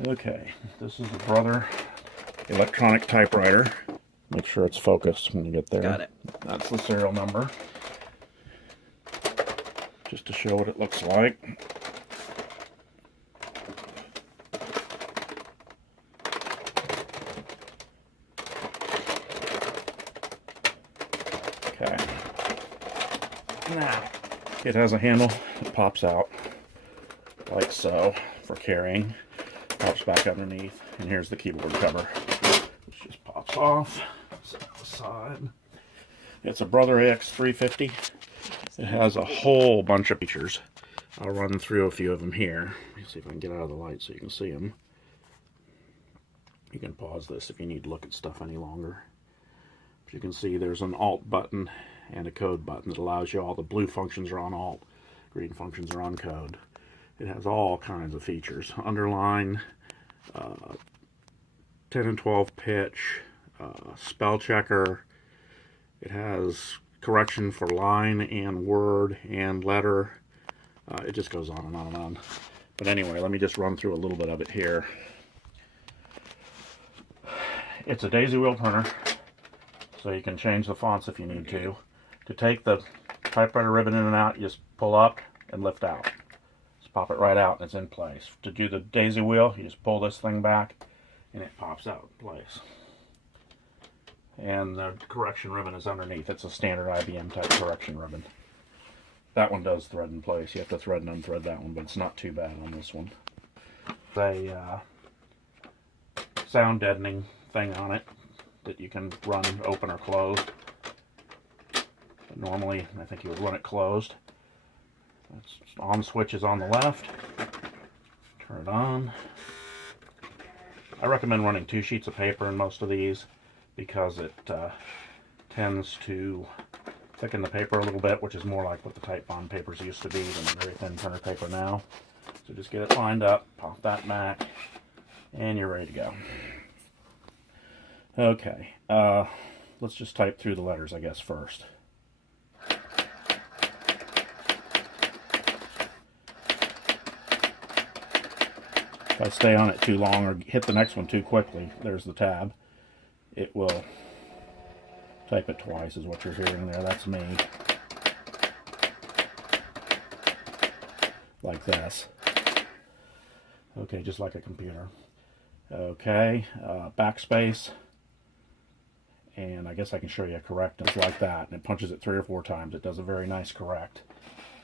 Okay, this is the Brother electronic typewriter. Make sure it's focused when you get there. Got it. That's the serial number. Just to show what it looks like. Okay. Now, it has a handle that pops out like so for carrying. Pops back underneath, and here's the keyboard cover, which just pops off. Set it aside. It's a Brother AX-350. It has a whole bunch of features. I'll run through a few of them here. Let me see if I can get out of the light so you can see them. You can pause this if you need to look at stuff any longer. But you can see there's an Alt button and a code button that allows you all the blue functions are on Alt, green functions are on code. It has all kinds of features. Underline, 10 and 12 pitch, spell checker. It has correction for line and word and letter. It just goes on and on and on. But anyway, let me just run through a little bit of it here. It's a daisy wheel printer, so you can change the fonts if you need to. To take the typewriter ribbon in and out, you just pull up and lift out. Pop it right out and it's in place. To do the daisy wheel, you just pull this thing back and it pops out in place. And the correction ribbon is underneath. It's a standard IBM type correction ribbon. That one does thread in place. You have to thread and unthread that one, but it's not too bad on this one. A sound deadening thing on it that you can run open or closed. But normally, I think you would run it closed. It's on switch is on the left. Turn it on. I recommend running 2 sheets of paper in most of these because it tends to thicken the paper a little bit, which is more like what the type bond papers used to be than very thin printer paper now. So just get it lined up, pop that back, and you're ready to go. Okay, let's just type through the letters, I guess, first. If I stay on it too long or hit the next one too quickly, there's the tab. It will type it twice is what you're hearing there. That's me. Like this. Okay, just like a computer. Okay, backspace. And I guess I can show you a correct. It's like that. And it punches it 3 or 4 times. It does a very nice correct.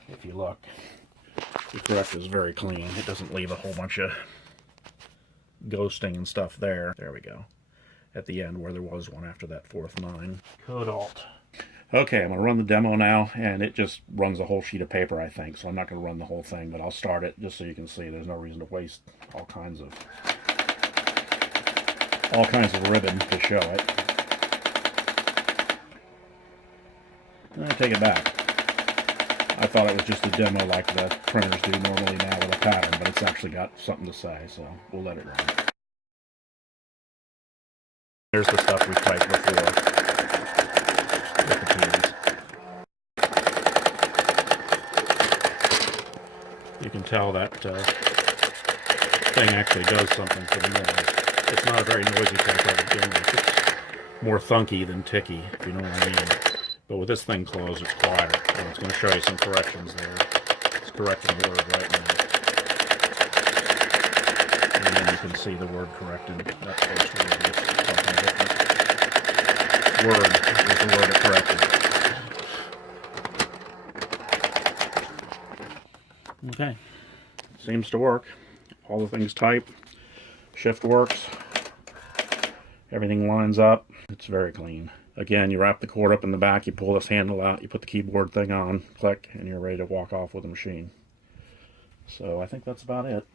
If you look, the correct is very clean. It doesn't leave a whole bunch of ghosting and stuff there. There we go. At the end where there was one after that 4th 9. Code Alt. Okay, I'm going to run the demo now, and it just runs a whole sheet of paper, I think. So I'm not going to run the whole thing, but I'll start it just so you can see. There's no reason to waste all kinds of ribbon to show it. And I take it back. I thought it was just a demo like the printers do normally now with a pattern, but it's actually got something to say, so we'll let it run. There's the stuff we've typed before with the keys. You can tell that thing actually does something for the noise. It's not a very noisy typewriter generally. It's more thunky than ticky, if you know what I mean. But with this thing closed, it's quieter. And it's going to show you some corrections there. It's correcting the word right now. And then you can see the word corrected. That first word is something different. Word is the word it corrected. Okay. Seems to work. All the things type. Shift works. Everything lines up. It's very clean. Again, you wrap the cord up in the back, you pull this handle out, you put the keyboard thing on, click, and you're ready to walk off with the machine. So I think that's about it.